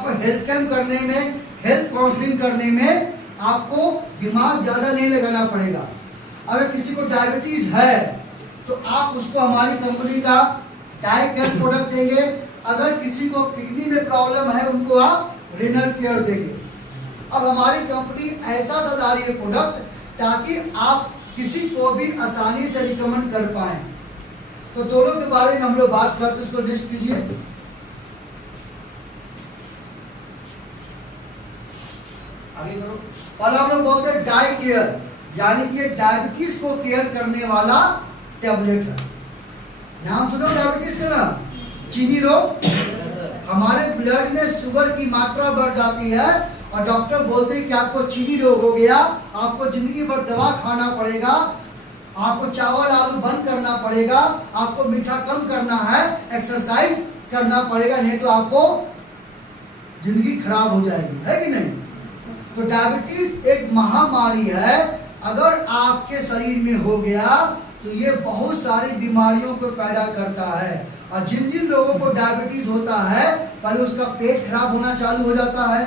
आपको health camp करने में, हेल्थ काउंसलिंग करने में आपको दिमाग ज़्यादा नहीं लगाना पड़ेगा। अगर किसी को डायबिटीज़ है तो आप उसको हमारी कंपनी का डाइट केयर प्रोडक्ट देंगे। अगर किसी को किडनी में प्रॉब्लम है उनको आप रेनल केयर देंगे। अब हमारी कंपनी ऐसा सजा रही है प्रोडक्ट ताकि आप किसी को भी आसानी से रिकमेंड कर पाए। तो दोनों के बारे में हम लोग बात करते, उसको लिस्ट कीजिए। आगे करो। पहले हम लोग बोलते हैं डाई केयर, यानी कि ये डायबिटीज को केयर करने वाला टेबलेट है। नाम सुनो डायबिटीज का ना, चीनी रोग। हमारे ब्लड में शुगर की मात्रा बढ़ जाती है और डॉक्टर बोलते हैं कि आपको चीनी रोग हो गया, आपको जिंदगी भर दवा खाना पड़ेगा, आपको चावल आलू बंद करना पड़ेगा, आपको मीठा कम करना है, एक्सरसाइज करना पड़ेगा, नहीं तो आपको जिंदगी खराब हो जाएगी, है कि नहीं। तो डायबिटीज एक महामारी है। अगर आपके शरीर में हो गया तो ये बहुत सारी बीमारियों को पैदा करता है। और जिन जिन लोगों को डायबिटीज होता है, पहले उसका पेट खराब होना चालू हो जाता है,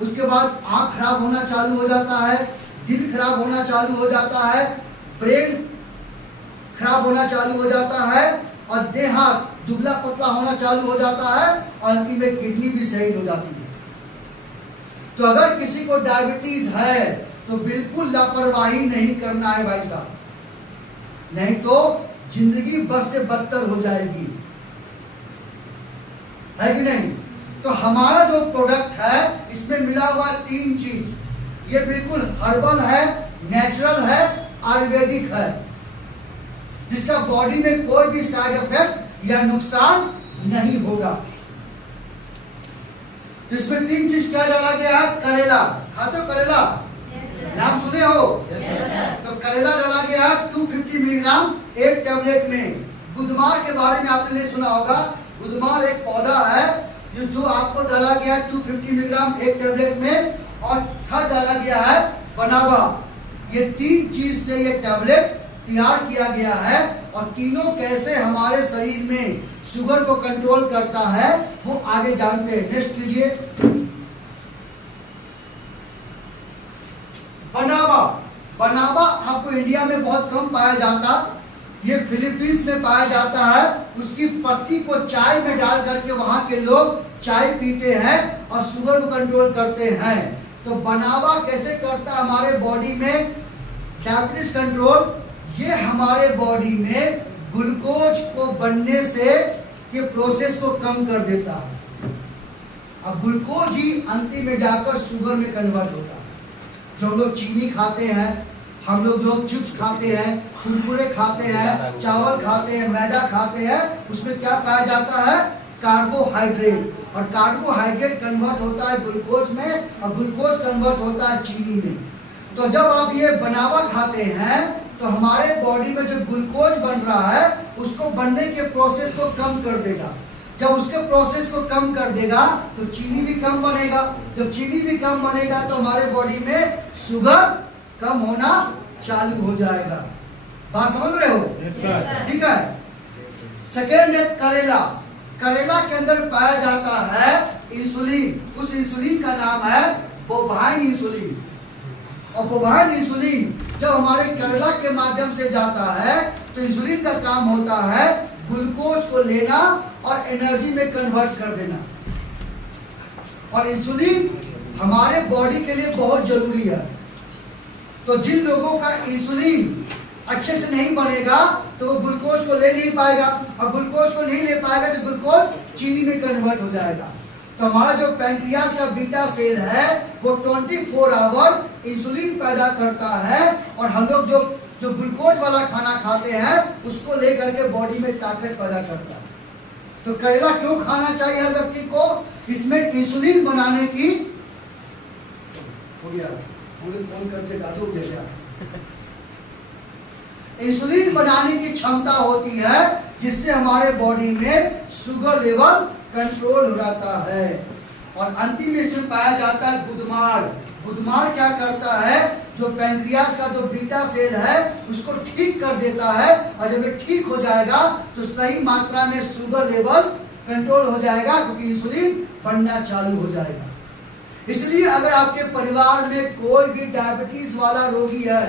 उसके बाद आंख खराब होना चालू हो जाता है, दिल खराब होना चालू हो जाता है, ब्रेन खराब होना चालू हो जाता है और देह हाथ दुबला पतला होना चालू हो जाता है और अंतिम में किडनी भी सही हो जाती है। तो अगर किसी को डायबिटीज है तो बिल्कुल लापरवाही नहीं करना है भाई साहब, नहीं तो जिंदगी बस से बदतर हो जाएगी, है कि नहीं। तो हमारा जो प्रोडक्ट है इसमें मिला हुआ 3 चीज। ये बिल्कुल हर्बल है, नेचुरल है, आयुर्वेदिक है, जिसका बॉडी में कोई भी साइड इफेक्ट या नुकसान नहीं होगा। तो इसमें 3 चीज क्या डाला गया है। करेला, खाते हो करेला? नाम सुने हो? तो करेला डाला गया 250 मिलीग्राम एक टेबलेट में। गुदमार के बारे में आपने नहीं सुना होगा। गुदमार एक पौधा है जो आपको डाला गया 250 मिलीग्राम एक टेबलेट में, और थर्ड डाला गया है बनाबा। ये 3 चीज से ये टेबलेट तैयार किया गया है। और तीनों कैसे हमारे शरीर में शुगर को कंट्रोल करता है वो आगे जानते हैं। नेक्स्ट कीजिए। बनाबा, बनाबा आपको इंडिया में बहुत कम पाया जाता, ये फिलीपींस में पाया जाता है। उसकी पत्ती को चाय में डाल करके वहां के लोग चाय पीते हैं और शुगर को कंट्रोल करते हैं। तो बनाबा कैसे करता है हमारे बॉडी में डायबिटीज कंट्रोल। ये हमारे बॉडी में ग्लूकोज को बनने से के प्रोसेस को कम कर देता है। अब ग्लूकोज ही अंतिम में जाकर शुगर में कन्वर्ट होता है। जो हम लोग चीनी खाते हैं, हम लोग जो चिप्स खाते हैं, कुरकुरे खाते हैं, चावल खाते हैं, मैदा खाते हैं, उसमें क्या पाया जाता है। कार्बोहाइड्रेट। और कार्बोहाइड्रेट कन्वर्ट होता है ग्लूकोज में और ग्लूकोज कन्वर्ट होता है चीनी में। तो जब आप ये बनावा खाते हैं तो हमारे बॉडी में जो ग्लूकोज बन रहा है उसको बनने के प्रोसेस को कम कर देगा। जब उसके प्रोसेस को कम कर देगा तो चीनी भी कम बनेगा। जब चीनी भी कम बनेगा तो हमारे बॉडी में शुगर कम होना चालू हो जाएगा। बात समझ रहे हो? ठीक है। सेकेंड है करेला। करेला के अंदर पाया जाता है इंसुलिन। उस इंसुलिन का नाम है बोवाइन इंसुलिन। और बोवाइन इंसुलिन जब हमारे करेला के माध्यम से जाता है तो इंसुलिन का काम होता है ग्लूकोज को लेना और एनर्जी में कन्वर्ट कर देना। और इंसुलिन हमारे बॉडी के लिए बहुत जरूरी है। तो जिन लोगों का इंसुलिन अच्छे से नहीं बनेगा तो वो ग्लूकोज को ले नहीं पाएगा, और ग्लूकोज को नहीं ले पाएगा तो ग्लूकोज चीनी में कन्वर्ट हो जाएगा। तो हमारा जो पैंक्रियास का बीटा सेल है वो 24 आवर इंसुलिन पैदा करता है। और हम लोग जो ग्लूकोज वाला खाना खाते हैं उसको लेकर के बॉडी में ताकत पैदा करता है। तो करेला क्यों खाना चाहिए हर व्यक्ति को? इसमें इंसुलिन बनाने की फोन करके जादू भेजा इंसुलिन बनाने की क्षमता होती है, जिससे हमारे बॉडी में शुगर लेवल कंट्रोल हो जाता है। और अंतिम में इसमें पाया जाता है गुदमार। गुदमार क्या करता है, जो पैंक्रियास का जो बीटा सेल है उसको ठीक कर देता है। और जब ये ठीक हो जाएगा तो सही मात्रा में शुगर लेवल कंट्रोल हो जाएगा, क्योंकि इंसुलिन बनना चालू हो जाएगा। इसलिए अगर आपके परिवार में कोई भी डायबिटीज वाला रोगी है,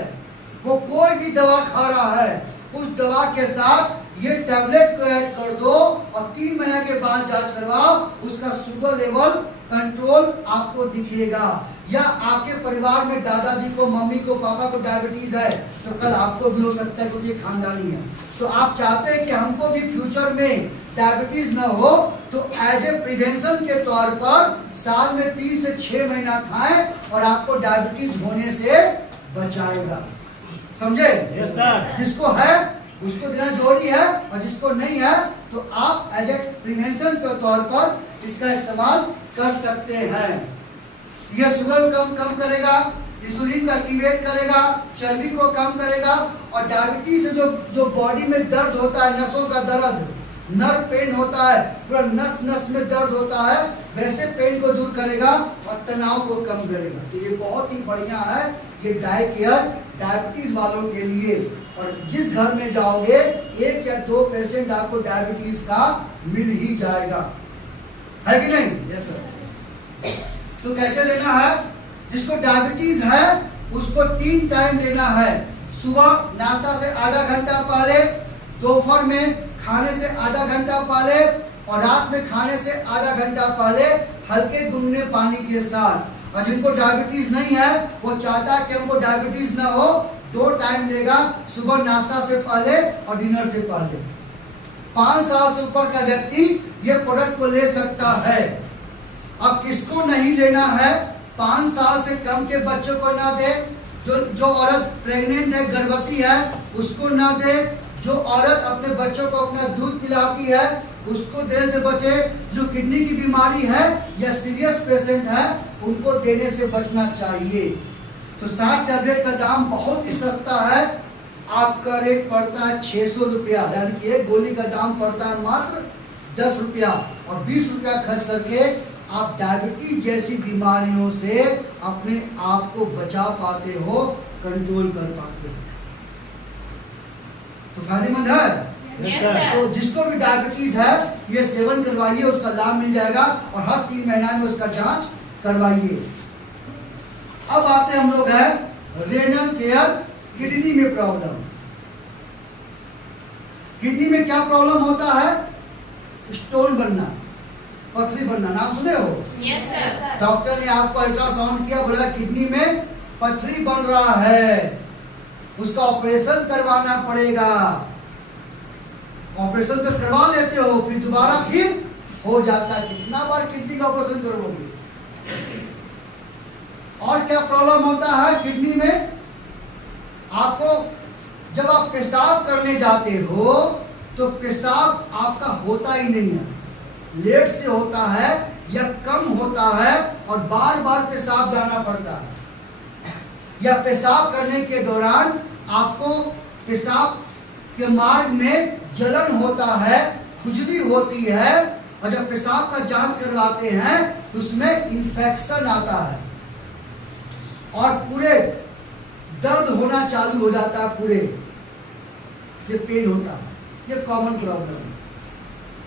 वो कोई भी दवा खा रहा है, उस दवा के साथ ये टैबलेट को ऐड कर दो और 3 महीने के बाद जांच करवाओ, उसका शुगर लेवल कंट्रोल आपको दिखेगा। या आपके परिवार में दादाजी को, मम्मी को, पापा को डायबिटीज है, तो कल आपको भी हो सकता है, क्योंकि खानदानी है। तो आप चाहते हैं कि हमको भी फ्यूचर में डायबिटीज ना हो, तो एज ए प्रिवेंशन के तौर पर साल में 3 से 6 महीना खाएं और आपको डायबिटीज होने से बचाएगा। समझे? Yes sir. जिसको है उसको देना जरूरी है, और जिसको नहीं है तो आप एज ए प्रिवेंशन के तौर पर इसका इस्तेमाल कर सकते हैं। यह शुगर को कम करेगा, इंसुलिन को एक्टिवेट करेगा, चर्बी को कम करेगा, और डायबिटीज से जो बॉडी में दर्द होता है, नसों का दर्द, नर्व पेन होता है, पूरा नस नस में दर्द होता है, वैसे पेन को दूर करेगा और तनाव को कम करेगा। तो ये बहुत ही बढ़िया है ये डाई केयर डायबिटीज वालों के लिए। और जिस घर में जाओगे 1 या 2 पेशेंट आपको डायबिटीज का मिल ही जाएगा, है कि नहीं? Yes sir. तो कैसे लेना है? जिसको डायबिटीज है उसको 3 टाइम लेना है। सुबह नाश्ता से आधा घंटा पहले, दोपहर में खाने से आधा घंटा पहले, और रात में खाने से आधा घंटा पहले हल्के गुनगुने पानी के साथ। और जिनको डायबिटीज नहीं है वो चाहता है कि हमको डायबिटीज ना हो, 2 टाइम देगा, सुबह नाश्ता से पहले और डिनर से पहले। 5 साल से ऊपर का व्यक्ति ये प्रोडक्ट को ले सकता है। अब किसको नहीं लेना है? 5 साल से कम के बच्चों को ना दे, जो औरत प्रेग्नेंट है, गर्भवती है, उसको ना दे, जो औरत अपने बच्चों को अपना दूध पिलाती है उसको देने से बचे, जो किडनी की बीमारी है या सीरियस पेशेंट है उनको देने से बचना चाहिए। तो 7 टैबलेट का दाम बहुत ही सस्ता है, आपका रेट पड़ता है 600 रुपया, यानी कि एक गोली का दाम पड़ता है मात्र 10 रुपया, और 20 रुपया खर्च करके आप डायबिटीज जैसी बीमारियों से अपने आप को बचा पाते हो, कंट्रोल कर पाते हो। तो फायदेमंद है। Yes sir. तो जिसको भी डायबिटीज है ये सेवन करवाइए, उसका लाभ मिल जाएगा, और हर 3 महीना में उसका जांच करवाइए। अब आते हम लोग हैं रेनल केयर, किडनी में प्रॉब्लम। किडनी में क्या प्रॉब्लम होता है? स्टोन बनना, पथरी बनना, नाम सुने हो? Yes sir. डॉक्टर ने आपको अल्ट्रासाउंड किया, बोला किडनी में पथरी बन रहा है, उसका ऑपरेशन करवाना पड़ेगा। ऑपरेशन तो करवा लेते हो, फिर दोबारा फिर हो जाता है। कितना बार किडनी का ऑपरेशन करवाओगे? और क्या प्रॉब्लम होता है किडनी में? आपको जब आप पेशाब करने जाते हो तो पेशाब आपका होता ही नहीं है, लेट से होता है या कम होता है, और बार बार पेशाब जाना पड़ता है। या पेशाब करने के दौरान आपको पेशाब के मार्ग में जलन होता है, खुजली होती है, और जब पेशाब का जांच करवाते हैं तो उसमें इंफेक्शन आता है और पूरे दर्द होना चालू हो जाता है, पूरे ये पेन होता है। ये कॉमन प्रॉब्लम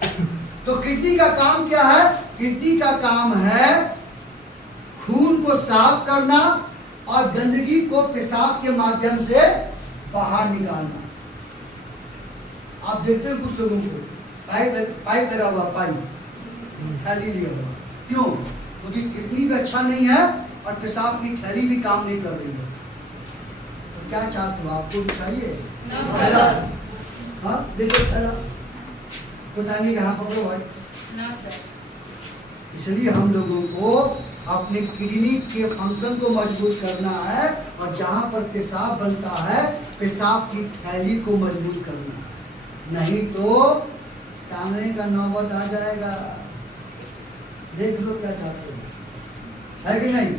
है। तो किडनी का काम क्या है? किडनी का काम है खून को साफ करना और गंदगी को पेशाब के माध्यम से बाहर निकालना। आप देखते हैं कुछ लोगों को पाइप लगा हुआ, पाइप थैली लिया हुआ, क्यों? क्योंकि किडनी भी अच्छा नहीं है और पेशाब की थैली भी काम नहीं कर रही है। तो क्या चाहते हो? आपको भी चाहिए? No, हाँ देखो थैला तो थैली कहाँ पकड़ो भाई। No sir. इसलिए हम लोगों को अपने किडनी के फंक्शन को मजबूत करना है, और जहाँ पर पेशाब बनता है पेशाब की थैली को मजबूत करना है, नहीं तो टांगने का नौबत आ जाएगा। देख लो क्या चाहते हो, है कि नहीं?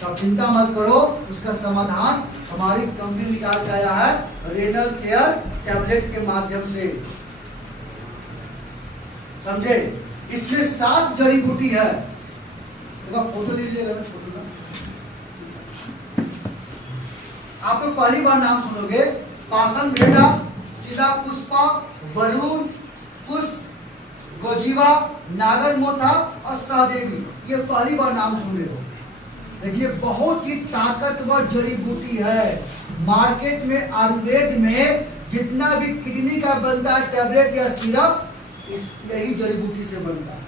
तो चिंता मत करो, उसका समाधान हमारी कंपनी निकाल के आया है रेनल केयर टैबलेट के माध्यम से। समझे? इसमें 7 जड़ी बूटी है। देखो फोटो लीजिएगा, फोटो आप लोग पहली बार नाम सुनोगे, पासन भेड़ा, शिला पुष्पा, वरुण, कुश, गोजीवा, नागर मोथा और सहदेवी, ये पहली बार नाम सुन रहे हो। देखिए बहुत ही ताकतवर जड़ी बूटी है। मार्केट में आयुर्वेद में जितना भी किडनी का बनता है टैबलेट या सिरप, इस यही जड़ी बूटी से बनता है।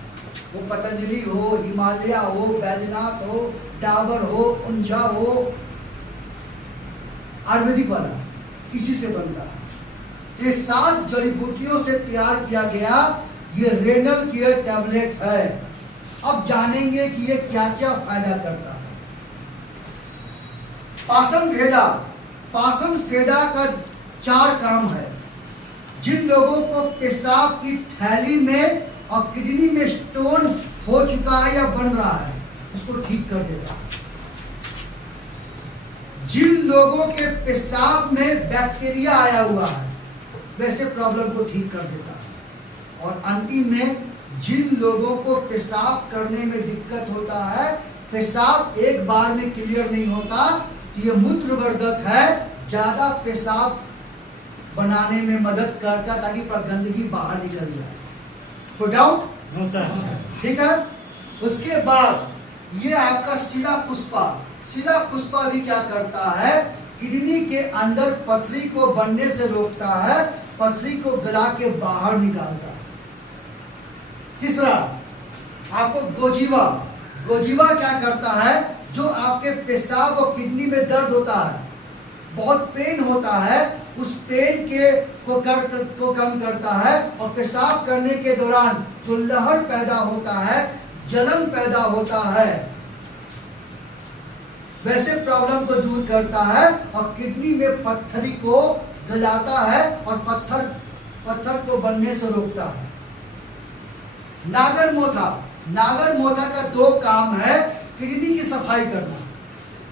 वो पतंजलि हो, हिमालय हो, बैजनाथ हो, डाबर हो, उंझा हो, आयुर्वेदिक वाला इसी से बनता है। ये 7 जड़ी बूटियों से तैयार किया गया ये रेनल केयर टैबलेट है। अब जानेंगे कि ये क्या क्या फायदा करता है। पाचन फेदा का 4 काम है। जिन लोगों को पेशाब की थैली में और किडनी में स्टोन हो चुका है या बन रहा है, उसको ठीक कर देता है। जिन लोगों के पेशाब में बैक्टीरिया आया हुआ है, वैसे प्रॉब्लम को ठीक कर देता है। और अंतिम में जिन लोगों को पेशाब करने में दिक्कत होता है, पेशाब एक बार में क्लियर नहीं होता, तो ये मूत्रवर्धक है, ज्यादा पेशाब बनाने में मदद करता है ताकि गंदगी बाहर निकल जाए। तो डाउट? No sir. ठीक है। उसके बाद ये आपका शिला पुष्पा भी क्या करता है, किडनी के अंदर पथरी को बनने से रोकता है, पथरी को गला के बाहर निकालता है। तीसरा आपको गोजीवा क्या करता है, जो आपके पेशाब और किडनी में दर्द होता है, बहुत पेन होता है, उस पेन को कम करता है। और पेशाब करने के दौरान जो लहर पैदा होता है, जलन पैदा होता है, वैसे प्रॉब्लम को दूर करता है और किडनी में पत्थरी को गलाता है और पत्थर को बनने से रोकता है। नागर मोथा का 2 काम है, किडनी की सफाई करना।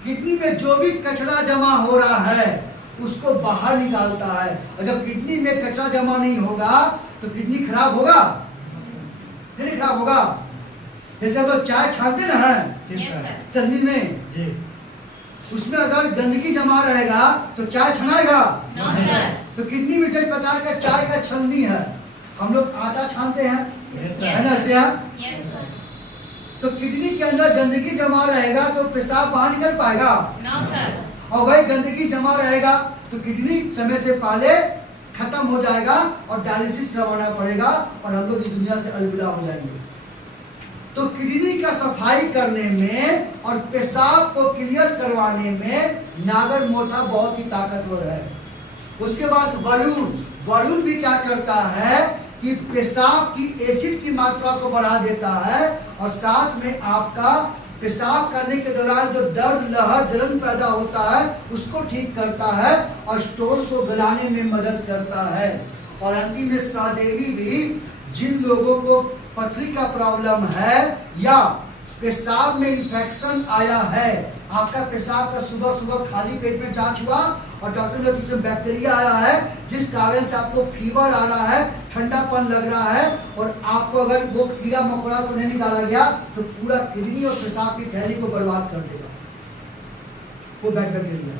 किडनी में जो भी कचरा जमा हो रहा है उसको बाहर निकालता है। और जब किडनी में कचरा जमा नहीं होगा तो किडनी खराब होगा, नहीं खराब होगा। जैसे हम लोग चाय छानते ना है यस सर। चन्नी में, जी। उसमें अगर गंदगी जमा रहेगा तो चाय छनाएगा। No sir. तो किडनी में जिस प्रकार का चाय का छलनी है, हम लोग आटा छानते हैं, यस है ना, ऐसे यहाँ? Yes sir. तो किडनी के अंदर गंदगी जमा रहेगा तो पेशाब बाहर निकल पाएगा। No sir. और वही गंदगी जमा रहेगा तो किडनी समय से पहले खत्म हो जाएगा और डायलिसिस करवाना पड़ेगा और हम लोग इस दुनिया से अलविदा हो जाएंगे। तो किडनी का सफाई करने में और पेशाब को क्लियर करवाने में नागर मोथा बहुत ही ताकतवर है। उसके बाद वरुण भी क्या करता है कि पेशाब की एसिड की मात्रा को बढ़ा देता है और साथ में आपका पेशाब करने के दौरान जो दर्द, लहर, जलन पैदा होता है उसको ठीक करता है और स्टोन को गलाने में मदद करता है। और अंतिम में सहदेवी भी जिन लोगों को पथरी का प्रॉब्लम है या पेशाब में इन्फेक्शन आया है, आपका पेशाब का सुबह खाली पेट में जांच हुआ और डॉक्टर ने इसमें बैक्टीरिया आया है जिस कारण से आपको फीवर आ रहा है, ठंडापन लग रहा है और आपको अगर वो कीड़ा मकोड़ा को नहीं निकाला गया तो पूरा किडनी और पेशाब की थैली को बर्बाद कर देगा वो बैक्टीरिया।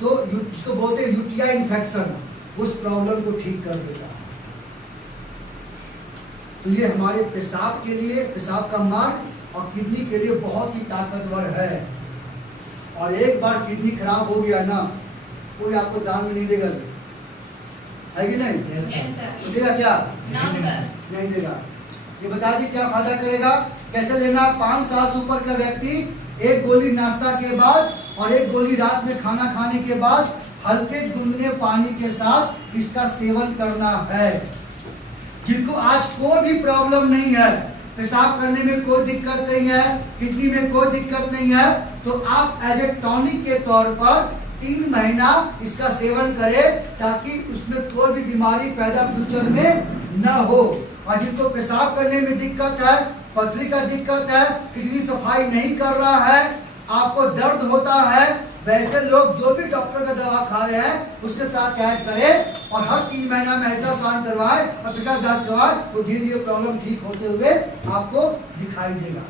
तो जिसको बोलते हैं यूटीआई इन्फेक्शन, उस प्रॉब्लम को ठीक कर देगा। तो ये हमारे पेशाब के लिए, पेशाब का मार्ग और किडनी के लिए बहुत ही ताकतवर है। और एक बार किडनी खराब हो गया ना, कोई आपको दान में नहीं देगा, है कि नहीं? Yes sir. तो देगा क्या? No sir. नहीं देगा। ये बता दी क्या फायदा करेगा, कैसे लेना। 5 साल से ऊपर का व्यक्ति 1 गोली नाश्ता के बाद और 1 गोली रात में खाना खाने के बाद हल्के गुनगुने पानी के साथ इसका सेवन करना है। जिनको आज कोई भी प्रॉब्लम नहीं है, पेशाब करने में कोई दिक्कत नहीं है, किडनी में कोई दिक्कत नहीं है, तो आप एज ए टॉनिक के तौर पर 3 महीना इसका सेवन करें ताकि उसमें कोई भी बीमारी पैदा फ्यूचर में न हो। और जिनको पेशाब करने में दिक्कत है, पथरी का दिक्कत है, किडनी सफाई नहीं कर रहा है, आपको दर्द होता है, वैसे लोग जो भी डॉक्टर का दवा खा रहे हैं उसके साथ ऐड करें और हर 3 महीना में अल्ट्रासाउंड करवाएं और पेशाब जांच करवाएं, तो धीरे धीरे प्रॉब्लम ठीक होते हुए आपको दिखाई देगा।